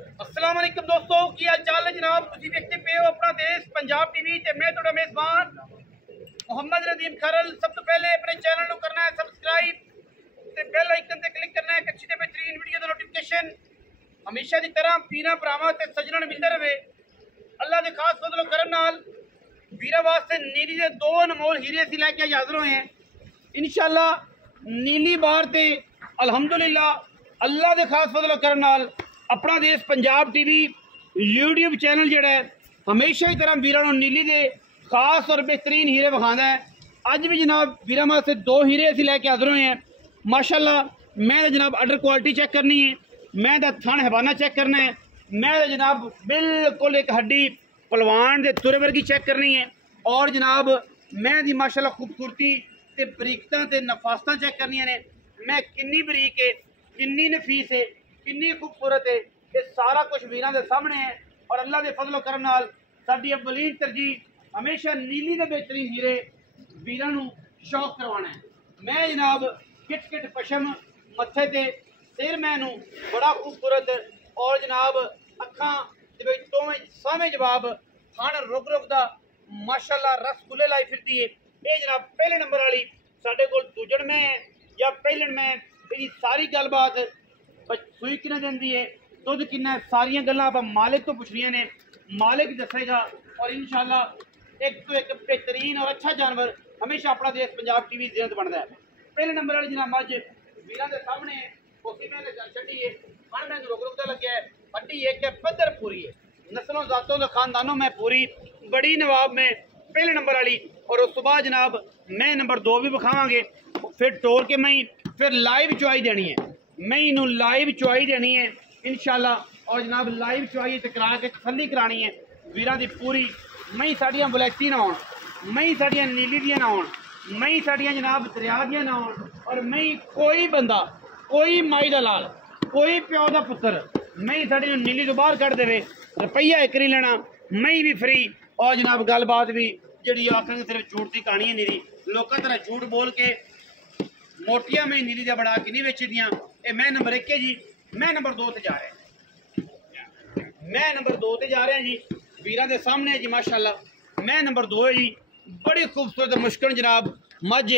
अस्सलाम वालेकुम दोस्तों, की हाल चाल है जनाब। तुसीं देखते पे हो अपना देश पंजाब टीवी ते मैं तुहाडा मेज़बान मोहम्मद नदीम खरल। सब तो पहले अपने चैनल को करना है सबसक्राइब ते बेल आइकन ते क्लिक करना है कि अच्छी ते बेहतरीन वीडियो दा नोटिफिकेशन हमेशा की तरह पीना भरावां ते सजणन मिलदा रहे। अल्लाह दे खास फजलो करम नाल वीरा वास्ते नीली दे दो अनमोल हीरे असीं लैके हाज़र होए हैं इंशाअल्लाह। नीली बार ते अल्हम्दुलिल्लाह अल्लाह दे खास फजलो करम नाल अपना देश पंजाब टीवी यूट्यूब चैनल जोड़ा है हमेशा की तरह वीरों को नीली के खास और बेहतरीन हीरे विखाता है। अज भी जनाब वीरों वास्ते दो हीरे असीं लैके हाज़र हुए हैं माशाअल्लाह। मैं तो जनाब अडर क्वालिटी चेक करनी है, मैं तो थन हवाना चेक करना है, मैं तो जनाब बिल्कुल एक हड्डी पलवान के तुरे वर्गी चेक करनी है और जनाब मैं दी माशाअल्लाह खूबसूरती ते बरीकता ते नफासतां चेक करनियां ने। मैं किन्नी बरीक है, किन्नी नफीस है, किन्नी खूबसूरत है, ये सारा कुछ वीरां दे सामने है। और अल्लाह के फजलो करम नाल साडी अव्वलीन तरजीह हमेशा नीली के बेहतरीन हीरे वीरां नूं शौक करवाना है। मैं जनाब किट किट पशम मत्थे ते सिर मैनू बड़ा खूबसूरत और जनाब अखां दे विच दोवें सामे जवाब थण रुक रुक दा माशाअल्लाह रसगुल्ले लाई फिरदी है। ये जनाब पहले नंबर वाली साडे कोल दूजड़ में है या पहलण में इसकी सारी गलबात सूई किना देंदी है, दुध किन्ना, सारिया गल्लां आप मालिक तो पुछनियां ने, मालिक दसेगा। और इंशाअल्लाह एक तो एक बेहतरीन और अच्छा जानवर हमेशा अपना देश पंजाब टीवी जिंद बनता है। पहले नंबर वाली जनाब अज वीरां दे सामने है, उसी मैंने चल छड़ी है, मन मैं रुक रुक दा लग्या है, हड्डी एक है, पद्धर पूरी है, नस्लों जातों दा खानदानों में पूरी बड़ी नवाब में पहले नंबर वाली। और उस बाद जनाब मैं नंबर 2 भी विखावांगे, फिर टोर के मई फिर लाइव चुआई देनी है, मई नूं लाइव चुआई देनी है इंशाअल्लाह। और जनाब लाइव चुआई ते करा के तसल्ली करानी है वीरां दी पूरी। मई साड़ियां बलैती ना आउण, मई साड़ियां नीली दियां ना आउण, मई साड़ियां जनाब दरिया दियां ना आउण, और मई कोई बंदा कोई माई दा लाल कोई प्यो दा पुत्तर मई साड़ी नीली तो बाहर कढ़ देवे, रुपया एक नहीं लेना, मई भी फ्री। और जनाब गलबात भी जी आखिर सिर्फ झूठ की कहानी है नीली, लोगों तरह झूठ बोल के मोटिया में नीली का बड़ा कि नहीं बेची दियाँ। ये मैं नंबर 1 है जी, मैं नंबर 2 ते जा रहा है, मैं नंबर 2 ते जा रहा जी वीरां दे सामने है जी माशाअल्लाह। मैं नंबर 2 है जी, बड़ी खूबसूरत मुश्किल जनाब मझ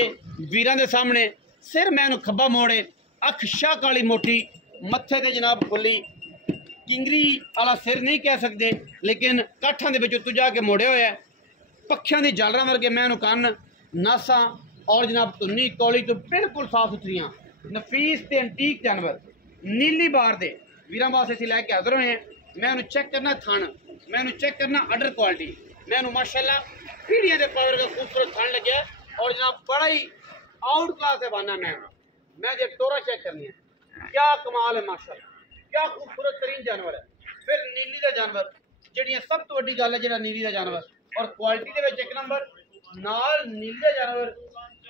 वीरां दे सामने। सिर मैनू खब्बा मोड़े, अख शाह काली मोटी, मत्थे ते जनाब खुली, किंगरी वाला सिर नहीं कह सकते लेकिन काठां दे विच उत्तों जाके मोड़े हुए है, पक्षियां दी जालरां वर्गे मैनू कन्न, नासा और जनाब धुन्नी कौली तो बिल्कुल साफ सुथरियां नफीस ते एंटीक जानवर नीली बार दे वीरां वास्ते असीं लैके हाज़र होए हैं। मैं उन्हें चेक करना थन, मैं उन्हें चेक करना अडर क्वालिटी, मैं उन्हें माशाअल्लाह पीढ़ियां दे पावर का खूबसूरत थन लगे और जनाब बड़ा ही आउट क्लास है बाना। मैं जब टोरा चेक करनी है, क्या कमाल है माशाअल्लाह, क्या खूबसूरत तरीन जानवर है। फिर नीली का जानवर जी सब तो वड्डी गल है, जो नीली का जानवर और क्वालिटी के एक नंबर नाल नीली का जानवर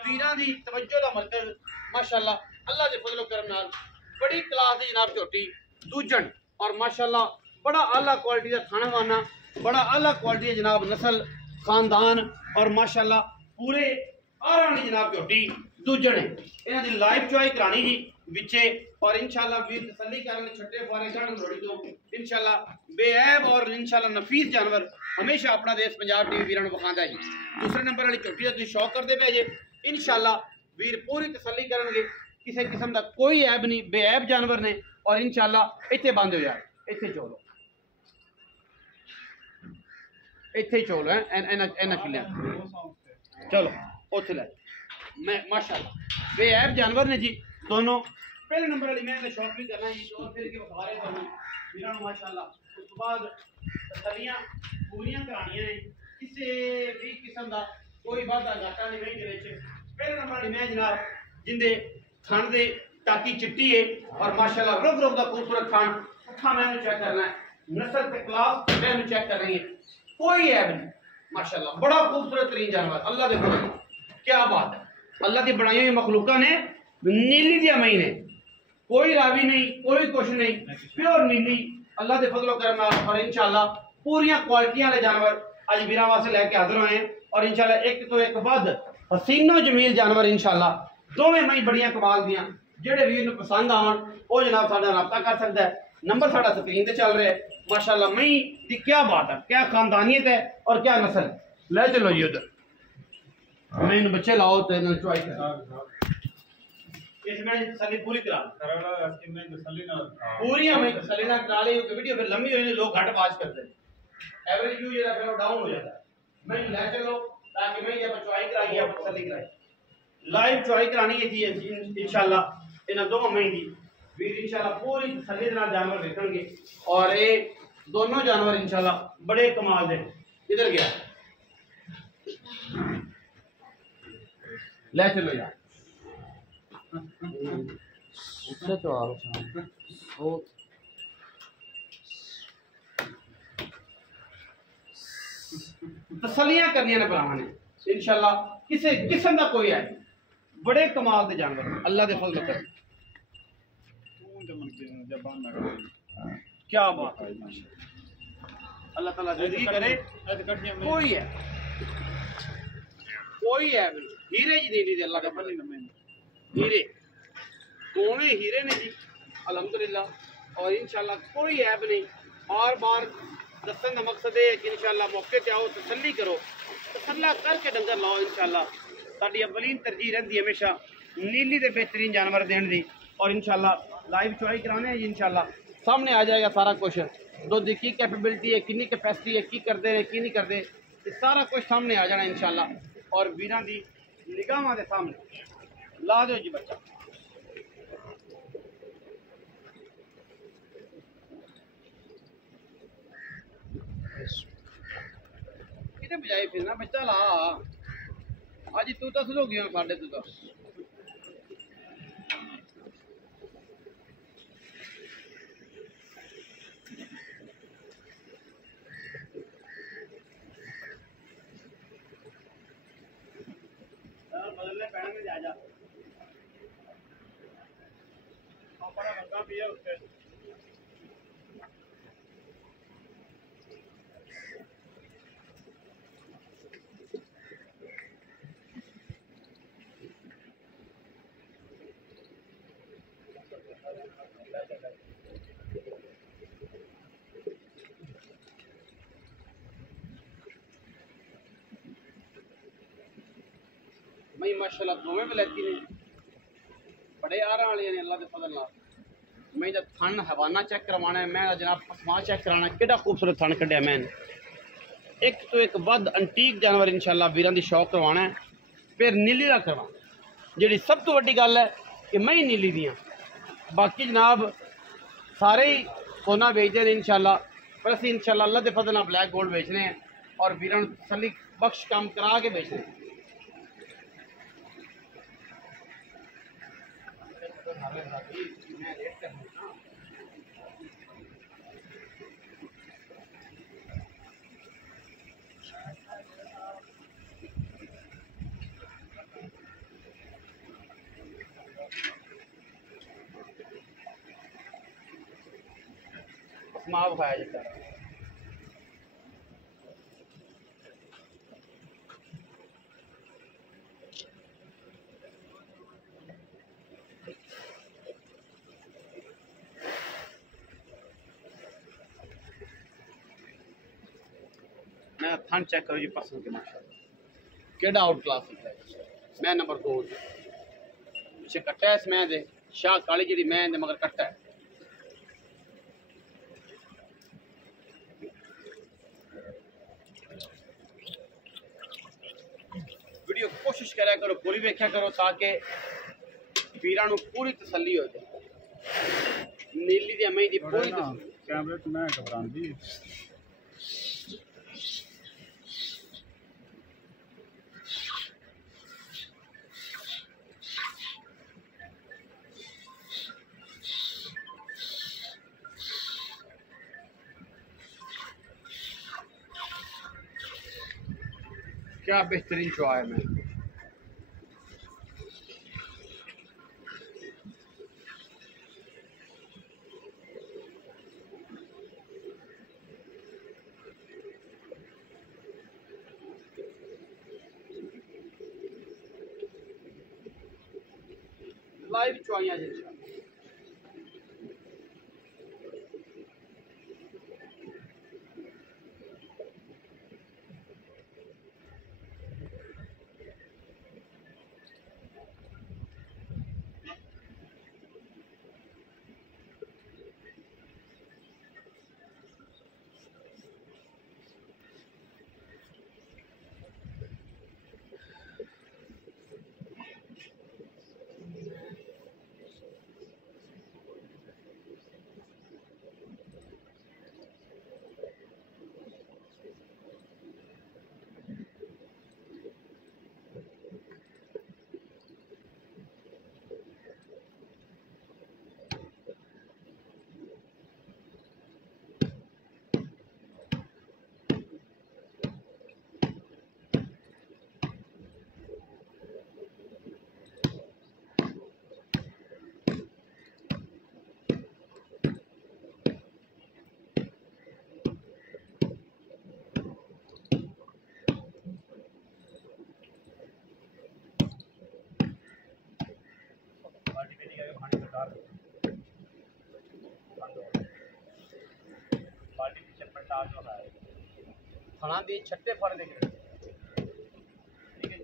वीरां दी तवज्जो दा मरकज माशाअल्लाह। अल्लाह के फजलो करम नाल बड़ी क्लास की जनाब झोटी दूजन और माशाअल्लाह बड़ा आला क्वालिटी का खाना वाना, बड़ा आला क्वालिटी का जनाब नस्ल खानदान और माशाअल्लाह पूरे आराम की जनाब झोटी दूजन है। इन्हां दी लाइव चुआई करानी जी विचे और इंशाअल्लाह वीर तसल्ली करन छट्टे फारे चढ़न लोड़ी तो इंशाअल्लाह बेऐब और इंशाअल्लाह नफीस जानवर हमेशा अपना देश पंजाब टीवी वीरां नूं विखांदा जी। दूसरे नंबर वाली झोटी दा तुसीं शौक करदे पे जे, इंशाअल्लाह वीर पूरी तसल्ली करनगे, किसी किस्म का कोई ऐब नहीं, बेऐब जानवर ने और इंशाअल्लाह इत्थे बंद हो जाए, इत्थे चोलो, इत्थे ही चोलो है किले चलो उथे लै मैं माशाअल्लाह बेऐब जानवर ने जी दोनों। पहले नंबर वाली मैं शौक भी करना जी, और फिर के बता रहे दोनों वीरां नूं माशाअल्लाह। उस तो बाद तसल्लियां पूरियां करानियां ने, किसी भी किस्म का कोई वाधा घाटा नहीं मई दे। पहले नंबर वाली मैं जनाब जिंदे थन दे टाकी चिट्टी है और माशाअल्लाह रुक रुक दा खूबसूरत थन, अखा मैंने चेक करना है, नस्ल ते क्लास मैंने चेक कर रही है, कोई ऐब नहीं माशाअल्लाह। बड़ा खूबसूरत तरीन जानवर अल्लाह दे फजल, क्या बात है, अल्लाह की बनाई हुई मखलूका ने नीली दिया मई ने, कोई रावी नहीं, कोई कुछ नहीं, प्योर नीली अल्लाह के फजलो करम नाल। और इंशाअल्लाह पूरियां क्वालिटियां वाले जानवर अज वीरां वास्ते लैके हाज़र होए हैं और इंशाअल्लाह एक तो एक वध हसीनो जमील जानवर इंशाअल्लाह दोवें मई बड़ियां कमाल दियां। जेडे वीर नूं पसंद आवन वो जनाब साडे नाल रब्ता कर सकदा है। नंबर साढ़ा स्क्रीन पे चल रहा है। माशाल्लाह मई की क्या बात है, क्या खानदानियत है और क्या नस्ल। ले चलो जी उधर मैं इन बच्चे लाओ तो इन्हें चॉइस इसमें तसल्ली पूरी करा पूरी हमें तसल्ली ना करा ले वीडियो फिर लंबी हो जाती लोग घट वाच करते हैं एवरेज व्यू जरा फिर डाउन हो जाता है। मैं ले चलो ताकि मैं ये चॉइस कराई आप तसल्ली कराई लाइव चॉइस करानी है जी इंशाल्लाह इन दो महीने की वीर इंशाल्लाह पूरी तसल्ली नाल जानवर देखणगे और ये दोनों जानवर इंशाल्लाह बड़े कमाल दे। किधर गया ले चलो यार उससे तो आओ वो तसलियां करनियां ने भरावां ने इंशाल्लाह किसी किस्म का कोई है बड़े कमाल के जानवर अल्लाह के फजल कर क्या बात है अल्लाह ताला जिंदगी करे कोई है हीरे जी नहीं दी अल्लाह का फजल हीरे दोनों हीरे ने जी अल्हम्दुलिल्लाह और इंशाल्लाह कोई ऐब नहीं। बार बार दसन का मकसद है कि इंशाल्लाह मौके पे आओ तसल्ली करो तसल्ला करके डंगर लाओ इंशाल्लाह साडी अवलीन तरजीह रहती है हमेशा नीली दे बेहतरीन जानवर देने दी और इंशाल्लाह लाइव चॉइस कराने हैं इंशाल्लाह सामने आ जाएगा सारा कुछ दुध की कैपेबिलिटी है कितनी कैपेसिटी है की करते हैं की नहीं करते सारा कुछ सामने आ जाना इंशाल्लाह और वीरां दी निगाहां दे सामने ला दो जी बच्चा कितने बजाए फिर ना बच्चा ला आज तू दस लोग गए साढ़े तू दस बदलने पैण में जा जा बड़ा लगा भी है उसके मैं माशाल्लाह दोवें वलैती ने बड़े आरा वाले ने अल्लाह के फजल नाल मैं जब थन हवाना चेक करवाना है मैं जनाब पसमा चेक कराना केड़ा खूबसूरत थन कढ़िया मैं एक तो एक बद अंटीक जानवर इंशाल्लाह वीरां दी शौक करवाना है फिर नीली दा करवाना जी सब तो वड्डी गल है कि मैं ही नीली दियाँ बाकी जनाब सारे ही सोना बेचते हैं इंशाल्लाह पर असं इंशाल्लाह अल्लाह के फजल नाल ब्लैक गोल्ड बेचने हैं और वीरां तसल्ली बख्श काम करा के बेचने हैं। माफ खाया जाता है मैं थन चेक करो जी पसंद के माशाल्लाह केड़ा आउट क्लास है मैं नंबर 2 पीछे कट्टा है इस मैं दे शाह काली जी मैं दे मगर कट्टा है वीडियो कोशिश करा करो पूरी वेख्या करो ताकि वीरां नूं पूरी तसल्ली हो जाए नीली दी अम्मी दी पूरी कैमरे तो मैं घबरांदी क्या बेहतरीन शो है मैं लाइव चुआइयां बेटी का खाने सरकार बाल्टी पीछे पलटा जो है खाना दी छट्टे फड़ देख रहे ठीक है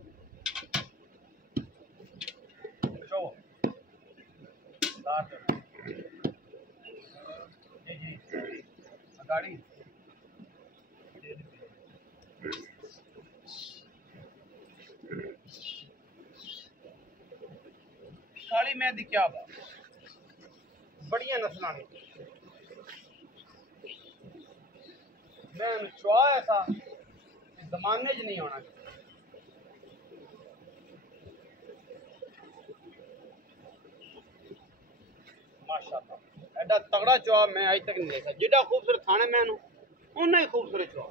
शो दार जी जी गाड़ी काली मैं दी क्या बात बड़िया नस्लां ने मैं चुआ ऐसा जमाने च नहीं होना माशाअल्लाह एडा तगड़ा चुआ मैं आज तक नहीं देखा जिड्डा खूबसूरत खाना मैनू उन्ना ही खूबसूरत चुआ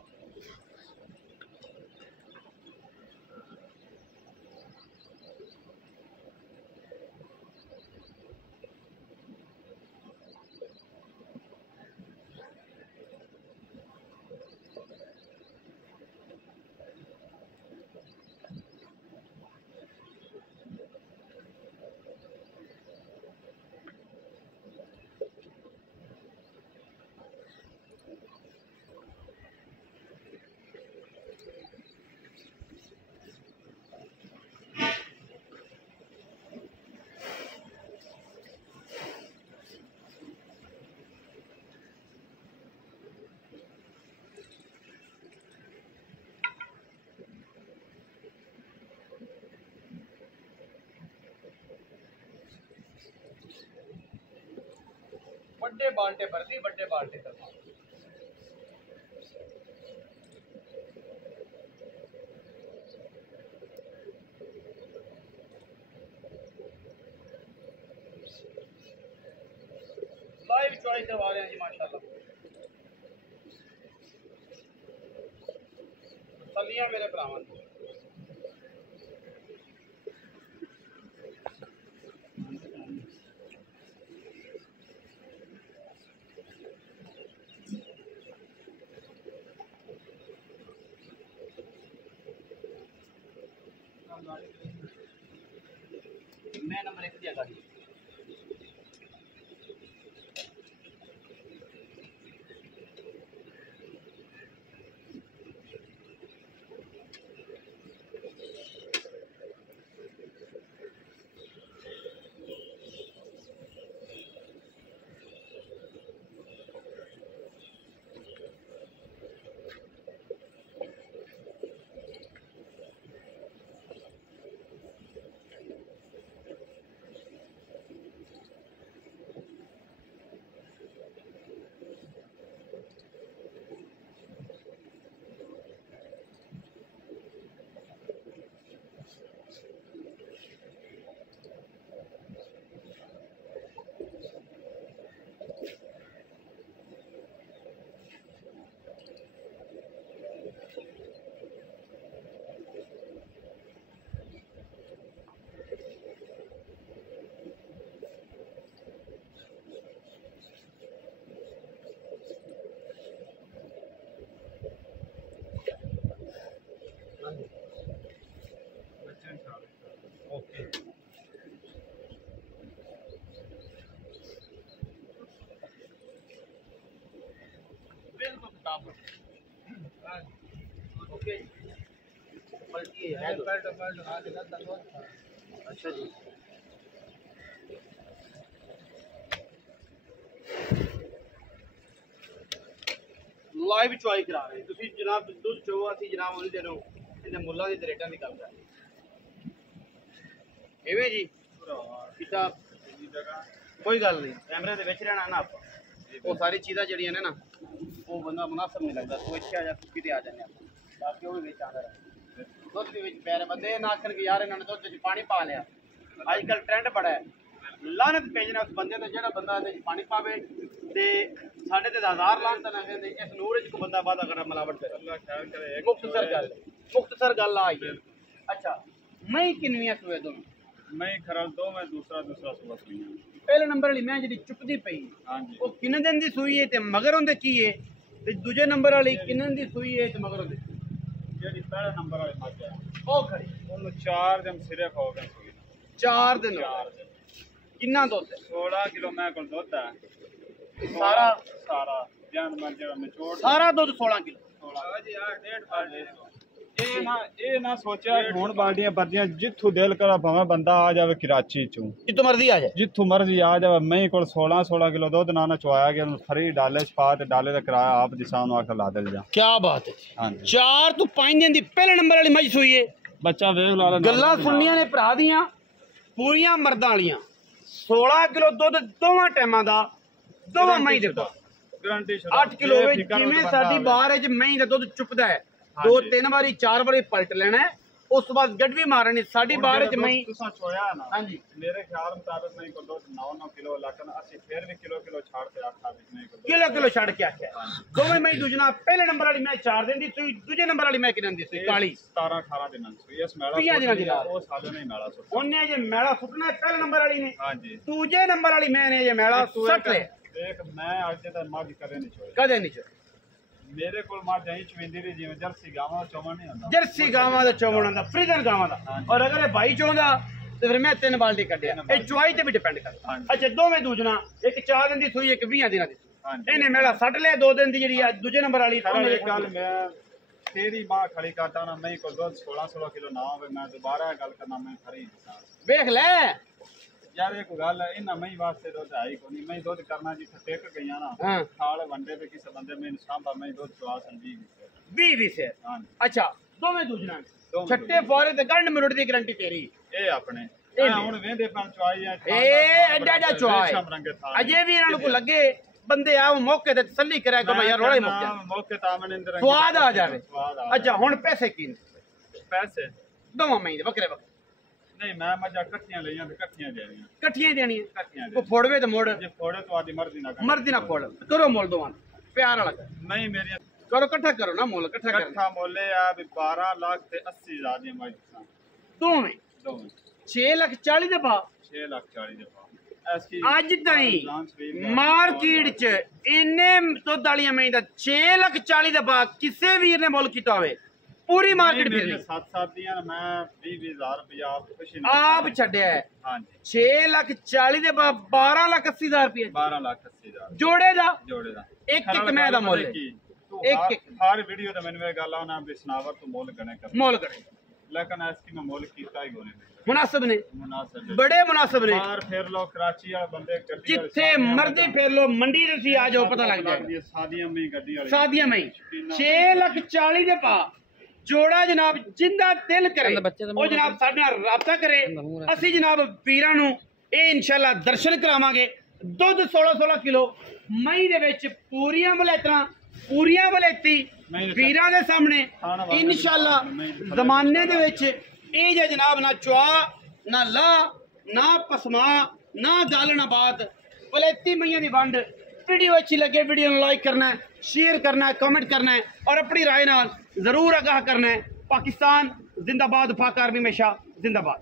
बड़े बाल्टे भरती बड़े बाल्टे करना लाइव चॉइस करवा रहे हैं जी माशाल्लाह सलियां मेरे भरावां दी मैं नंबर 1 दिया गाड़ी ओके बिल्कुल किताब ओके पलटी है अच्छा जी लाइव चॉइस करा रहे ਤੁਸੀਂ ਜਨਾਬ ਦੁੱਧ ਚੋ ਅਸੀਂ ਜਨਾਬ ਉਹਨੂੰ ਦੇ ਰਹੇ ਇਹਦੇ ਮੁੱਲਾਂ ਦੀ ਰੇਟਾਂ ਦੀ ਗੱਲ ਕਰ ਰਹੇ ਐਵੇਂ ਜੀ ਕਿਤਾਬ ਕੋਈ ਗੱਲ ਨਹੀਂ ਕੈਮਰੇ ਦੇ ਵਿੱਚ ਰਹਿਣਾ ਨਾ ਆਪਾਂ ਉਹ ਸਾਰੀ ਚੀਜ਼ਾਂ ਜਿਹੜੀਆਂ ਨੇ ਨਾ ਉਹ ਬੰਦਾ ਮੁਨਾਸਬ ਨਹੀਂ ਲੱਗਦਾ ਤੂੰ ਇੱਥੇ ਆ ਜਾ ਤੂੰ ਕਿਤੇ ਆ ਜਾਂਦੇ ਆਪਾਂ ਬਾਕੀ ਉਹ ਵੀ ਵਿੱਚ ਆਉਂਦਾ ਰਹੇ ਦੁੱਧ ਦੇ ਵਿੱਚ ਪੈਰ ਬੰਦੇ ਨਾ ਆਖਣ ਕਿ ਯਾਰ ਇਹਨਾਂ ਨੇ ਦੁੱਧ 'ਚ ਪਾਣੀ ਪਾ ਲਿਆ ਅੱਜ ਕੱਲ੍ਹ ਟ੍ਰੈਂਡ ਬੜਾ ਹੈ ਲਾਨਤ ਭੇਜਣਾ ਉਸ ਬੰਦੇ ਤੇ ਜਿਹੜਾ ਬੰਦਾ ਇਹਦੇ 'ਚ ਪਾਣੀ ਪਾਵੇ ਤੇ ਸਾਡੇ ਤੇ ਹਜ਼ਾਰ ਲਾਨਤ ਨਾ ਕਹਿੰਦੇ ਇਸ ਨੂਰ 'ਚ ਕੋਈ ਬੰਦਾ ਵਾਦਾ ਕਰਾ ਮਿਲਾਵਟ ਕਰੇ ਅੱਲਾਹ ਖੈਰ ਕਰੇ ਮੁਖਤਸਰ ਗੱਲ ਆਈ ਅੱਛਾ ਮੈਂ ਕਿੰਨੀਆਂ ਸੂਏ ਦੋਵੇਂ मैं खरल दो मैं दूसरा सुबह सुई पहले नंबर वाली मैं जी चुपती पई हाँ जी वो किन्ने दिन दी सूई है ते मगर उनदे की है ते दूजे नंबर वाली किन्ने दी सूई है ते मगर उनदे जेडी पहले नंबर वाली मत है ओ खड़ी ਉਹਨੂੰ 4 ਦਿਨ ਸਿਰੇ ਖੋ ਗਏ ਸੂਈ 4 दिन किन्ना दुध है? 16 किलो मैं को दुध है सारा सारा जान मन जरा निचोड़ सारा दुध 16 किलो। 16 जी यार 1.5 बाल्टी ਇਹ ਨਾ ਸੋਚਿਆ ਹੁਣ ਬਾਲਟੀਆਂ ਭਰਦੀਆਂ ਜਿੱਥੋਂ ਦਿਲ ਕਰਾ ਭਾਵੇਂ ਬੰਦਾ ਆ ਜਾਵੇ ਕਰਾਚੀ ਚੋਂ जितो मर्जी आ जाए। ਜਿੱਥੋਂ ਮਰਜ਼ੀ ਆ ਜਾਵੇ ਮੈਂ ਕੋਲ 16 ਕਿਲੋ ਦੁੱਧ ਨਾ ਚੁਆਇਆ ਗਿਆ ਉਹਨੂੰ ਫਰੀ ਡਾਲੇ ਚ ਪਾ ਤੇ ਡਾਲੇ ਦਾ ਕਿਰਾਇਆ ਆਪ ਦੀ ਸਾਹ ਨੂੰ ਆਖ ਲਾ ਦੇ ਜਾ। क्या बात है। ਹਾਂਜੀ 4 ਤੋਂ 5 ਦਿਨ ਦੀ ਪਹਿਲੇ ਨੰਬਰ ਵਾਲੀ ਮੱਝ ਸੂਈ ਏ। ਬੱਚਾ ਵੇਖ ਲਾ ਲੈ ਗੱਲਾਂ ਸੁਣਨੀਆਂ ਨੇ ਭਰਾ ਦੀਆਂ ਪੂਰੀਆਂ ਮਰਦਾਂ ਵਾਲੀਆਂ। 16 ਕਿਲੋ ਦੁੱਧ ਦੋਵਾਂ ਟਾਈਮਾਂ ਦਾ ਦੋਵਾਂ ਮਹੀਂ ਦੇ ਕੋਲ। ਗਰੰਟੀ 8 ਕਿਲੋ ਵਿੱਚ ਜਿਵੇਂ ਸਾਡੀ ਬਾਹਰ ਵਿੱਚ ਮਹੀਂ ਦਾ ਦੁੱਧ ਚੁੱਪਦਾ ਹੈ 2-3 ਵਾਰੀ 4 ਵਾਰੀ ਪਲਟ ਲੈਣਾ ਹੈ ਉਸ ਤੋਂ ਬਾਅਦ ਗੱਡ ਵੀ ਮਾਰਨੀ ਸਾਡੀ ਬਾਹਰ ਵਿੱਚ ਮਹੀਂ। ਤੁਸੀਂ ਚੋਇਆ ਨਾ ਹਾਂਜੀ ਮੇਰੇ ਖਿਆਲ ਮੁਤਾਬਕ ਨਹੀਂ ਕੋ ਦੁੱਧ 9 ਕਿਲੋ ਲੇਕਿਨ ਅਸੀਂ ਫਿਰ ਵੀ ਕਿਲੋ ਛੱਡ ਤੇ ਆਖਾ ਵਿੱਚ ਨਹੀਂ ਕੋ ਕਿਲੋ ਛੱਡ ਕੇ ਆਖਿਆ ਦੋਵੇਂ ਮਹੀਂ ਦੂਜਣਾ ਪਹਿਲੇ ਨੰਬਰ ਵਾਲੀ ਮੈਂ 4 ਦਿਨ ਦੀ ਸੂਈ ਦੂਜੇ ਨੰਬਰ ਵਾਲੀ ਮੈਂ ਕਿੰਨੇ ਦੀ ਸੂਈ ਕਾਲੀ 17-18 ਦਿਨਾਂ ਦੀ ਸੂਈ ਇਸ ਮੈਲਾ 30 ਦਿਨਾਂ ਦੀ ਰਾਤ। ਉਹ ਸਾਲੇ ਨਹੀਂ ਮੈਲਾ ਸੁੱਟ ਉਹਨੇ ਜੇ ਮੈਲਾ ਸੁੱਟਣਾ ਪਹਿਲੇ ਨੰਬਰ ਵਾਲੀ ਨੇ ਹਾਂਜੀ ਦੂਜੇ ਨੰਬਰ ਵਾਲੀ ਮੈਂ ਨੇ ਜੇ ਮੈਲਾ ਸੁੱਟ ਲਿਆ ਦੇਖ ਮੈਂ ਅੱਜ ਤੱਕ ਮੱਝ ਕਦੇ ਨਹੀਂ ਚੋਇਆ ਕਦੇ ਨਹੀਂ ਚੋ ਮੇਰੇ ਕੋਲ ਮੱਝ ਐਂ ਚਵਿੰਦੀ ਰਹੀ ਜਿਵੇਂ ਜਰਸੀ ਗਾਵਾਂ ਦਾ ਚੋਮਣ ਨਹੀਂ ਹੁੰਦਾ ਜਰਸੀ ਗਾਵਾਂ ਦਾ ਚੋਵਣਾ ਦਾ ਫਰੀਜ਼ਨ ਗਾਵਾਂ ਦਾ ਔਰ ਅਗਰ ਇਹ ਭਾਈ ਚਾਹੁੰਦਾ ਤੇ ਫਿਰ ਮੈਂ 3 ਬਾਲਟੀ ਕੱਢਿਆ ਇਹ ਚੁਆਈ ਤੇ ਵੀ ਡਿਪੈਂਡ ਕਰਦਾ। ਹਾਂਜੀ। ਅੱਛਾ ਦੋਵੇਂ ਦੂਜਣਾ ਇੱਕ 4 ਦਿਨ ਦੀ ਸੂਈ ਇੱਕ 20 ਦਿਨਾਂ ਦੀ ਹਾਂਜੀ ਇਹਨੇ ਮੇਲਾ ਸੱਟ ਲਿਆ 2 ਦਿਨ ਦੀ ਜਿਹੜੀ ਆ ਦੂਜੇ ਨੰਬਰ ਵਾਲੀ ਸਾਰਾ ਇਹ ਗੱਲ ਮੈਂ ਤੇਰੀ ਮਾਂ ਖੜੀ ਕਰਦਾ ਨਾ ਮੈਂ ਕੋਲ ਦੁੱਧ 16 ਕਿਲੋ ਨਾ ਹੋਵੇ ਮੈਂ ਦੁਬਾਰਾ ਗੱਲ ਕਰਨਾ ਮੈਂ ਖਰੀ ਵੇਖ ਲੈ ਯਾਰ ਇੱਕ ਗੱਲ ਹੈ ਇਹਨਾਂ ਮੈਂ ਵਾਸਤੇ ਦੁੱਧ ਆਈ ਕੋਈ ਮੈਂ ਦੁੱਧ ਕਰਨਾ ਜਿੱਥੇ ਟਿਕ ਗਈਆਂ ਨਾ ਹਾਂ ਖਾਲ ਵੰਡੇ ਤੇ ਕਿਸੇ ਬੰਦੇ ਮੈਨੂੰ ਸਾਂਭਾ ਮੈਂ ਦੁੱਧ ਚਵਾ ਸੰਜੀ 20 ਸੇ ਹਾਂਜੀ ਅੱਛਾ ਦੋਵੇਂ ਦੂਜਣਾ ਦੋਵੇਂ ਛੱਟੇ ਫੋਰੇ ਤੇ ਗੰਢ ਮਿੰਟ ਦੀ ਗਾਰੰਟੀ ਤੇਰੀ ਇਹ ਆਪਣੇ ਇਹ ਇਹ ਹੁਣ ਵੇਂਦੇ ਪਰ ਚਵਾਈ ਆ ਇਹ ਐਡਾ ਚੁਆਏ ਅਜੇ ਵੀ ਇਹਨਾਂ ਨੂੰ ਕੋ ਲੱਗੇ ਬੰਦੇ ਆ ਉਹ ਮੌਕੇ ਤੇ ਤਸੱਲੀ ਕਰਿਆ ਕਿ ਯਾਰ ਰੋਲਾ ਹੀ ਮੁੱਕ ਜਾ ਮੌਕੇ ਤਾਂ ਮੈਂ ਅੰਦਰ ਸਵਾਦ ਆ ਜਾਵੇ। ਅੱਛਾ ਹੁਣ ਪੈਸੇ ਕੀ ਨੇ ਪੈਸੇ ਦੋਵਾਂ ਮਹੀਂ ਦੇ ਵੱਖਰੇ ਵੱਖਰੇ ਨਹੀਂ ਮੈਂ ਮੱਝਾਂ ਇਕੱਠੀਆਂ ਲਈਆਂ ਤੇ ਇਕੱਠੀਆਂ ਦੇਣੀਆਂ ਇਕੱਠੀਆਂ ਹੀ ਦੇਣੀਆਂ ਇਕੱਠੀਆਂ ਉਹ ਫੋੜਵੇ ਤੇ ਮੋੜ ਜੇ ਫੋੜੇ ਤੋਂ ਆਦੀ ਮਰਜ਼ੀ ਨਾ ਕਰ ਮਰਜ਼ੀ ਨਾਲ ਫੋੜ ਕਰੋ ਮੁੱਲ ਦੋਵਾਂ ਦਾ, ਪਿਆਰ ਵਾਲਾ ਕਰੋ। ਨਹੀਂ ਮੇਰੀਆਂ ਇਕੱਠਾ ਕਰੋ ਨਾ ਮੁੱਲ ਇਕੱਠਾ ਕਰੋ ਇਕੱਠਾ ਮੁੱਲ ਇਹ ਆ ਵੀ 12 ਲੱਖ ਤੇ 80 ਹਜ਼ਾਰ ਦੀਆਂ ਮੱਝਾਂ ਦੋਵੇਂ ਦੋਵੇਂ 6,40,000 ਦੇ ਪਾ 6 ਲੱਖ 40 ਦੇ ਪਾ ਐਸਕੀ ਅੱਜ ਤਾਈਂ ਮਾਰਕੀਟ 'ਚ ਇੰਨੇ ਦੁੱਧ ਵਾਲੀਆਂ ਮਹੀਂ ਦਾ 6,40,000 ਦੇ ਪਾ ਕਿਸੇ ਵੀਰ ਨੇ ਮੁੱਲ ਕੀਤਾ ਹੋਵੇ ਪੂਰੀ ਮਾਰਕੀਟ ਫਿਰਨੀ 7 ਦੀਆਂ ਮੈਂ 20,000 ਰੁਪਇਆ ਖੁਸ਼ੀ ਆਪ ਛੱਡਿਆ ਹੈ। ਹਾਂਜੀ 6,40,000 ਦੇ ਪਾ 12,80,000 ਰੁਪਏ 12 ਲੱਖ 80 ਹਜ਼ਾਰ ਜੋੜੇ ਦਾ ਜੋੜੇ ਦਾ ਇੱਕ ਮੈਂ ਦਾ ਮੁੱਲ ਹੈ। ਇੱਕ ਹਰ ਵੀਡੀਓ ਤੇ ਮੈਨੂੰ ਇਹ ਗੱਲ ਆਉਣਾ ਵੀ ਸਨਾਵਰ ਤੋਂ ਮੁੱਲ ਗਣੇ ਕਰ ਮੁੱਲ ਕਰੇ ਲੇਕਿਨ ਐਸਕੀ ਮੈਂ ਮੁੱਲ ਕੀਤਾ ਹੀ ਕੋਨੇ ਮੁਨਾਸਬ ਨੇ ਮੁਨਾਸਬ ਬੜੇ ਮੁਨਾਸਬ ਨੇ ਬਾਹਰ ਫਿਰ ਲੋ ਕਰਾਚੀ ਵਾਲੇ ਬੰਦੇ ਗੱਡੀ ਜਿੱਥੇ ਮਰਜ਼ੀ ਫੇਰ ਲੋ ਮੰਡੀ ਦੇ ਤੁਸੀਂ ਆ ਜਾਓ ਪਤਾ ਲੱਗ ਜਾਏਗਾ ਸਾਦੀਆਂ ਮਈ ਗੱਡੀ ਵਾਲੇ ਸਾਦੀਆਂ ਮਈ 6,40,000 ਦੇ ਪਾ ਜੋੜਾ ਜਨਾਬ ਜਿੰਦਾ ਦਿਲ ਕਰੇ ਉਹ ਜਨਾਬ ਸਾਡੇ ਨਾਲ ਰਾਬਤਾ ਕਰੇ ਅਸੀਂ ਜਨਾਬ ਵੀਰਾਂ ਨੂੰ ਇਹ ਇਨਸ਼ਾਅੱਲਾ ਦਰਸ਼ਨ ਕਰਾਵਾਂਗੇ। ਦੁੱਧ 16 ਕਿਲੋ ਮਈ ਦੇ ਵਿੱਚ ਪੂਰੀਆਂ ਮਲੇਤਰਾਂ ਪੂਰੀਆਂ ਮਲੇਤੀ ਵੀਰਾਂ ਦੇ ਸਾਹਮਣੇ ਇਨਸ਼ਾਅੱਲਾ ਜ਼ਮਾਨੇ ਦੇ ਵਿੱਚ ਇਹ ਜੇ ਜਨਾਬ ਨਾ ਚੁਆ ਨਾ ਲਾ ਨਾ ਪਸਮਾ ਨਾ ਗਾਲ ਨਾ ਬਾਤ ਮਲੇਤੀ ਮਈਆਂ ਦੀ ਵੰਡ। वीडियो अच्छी लगे वीडियो को लाइक करना है, शेयर करना है, कमेंट करना है और अपनी राय नाल जरूर आगाह करना है। पाकिस्तान जिंदाबाद, पाक आर्मी हमेशा जिंदाबाद।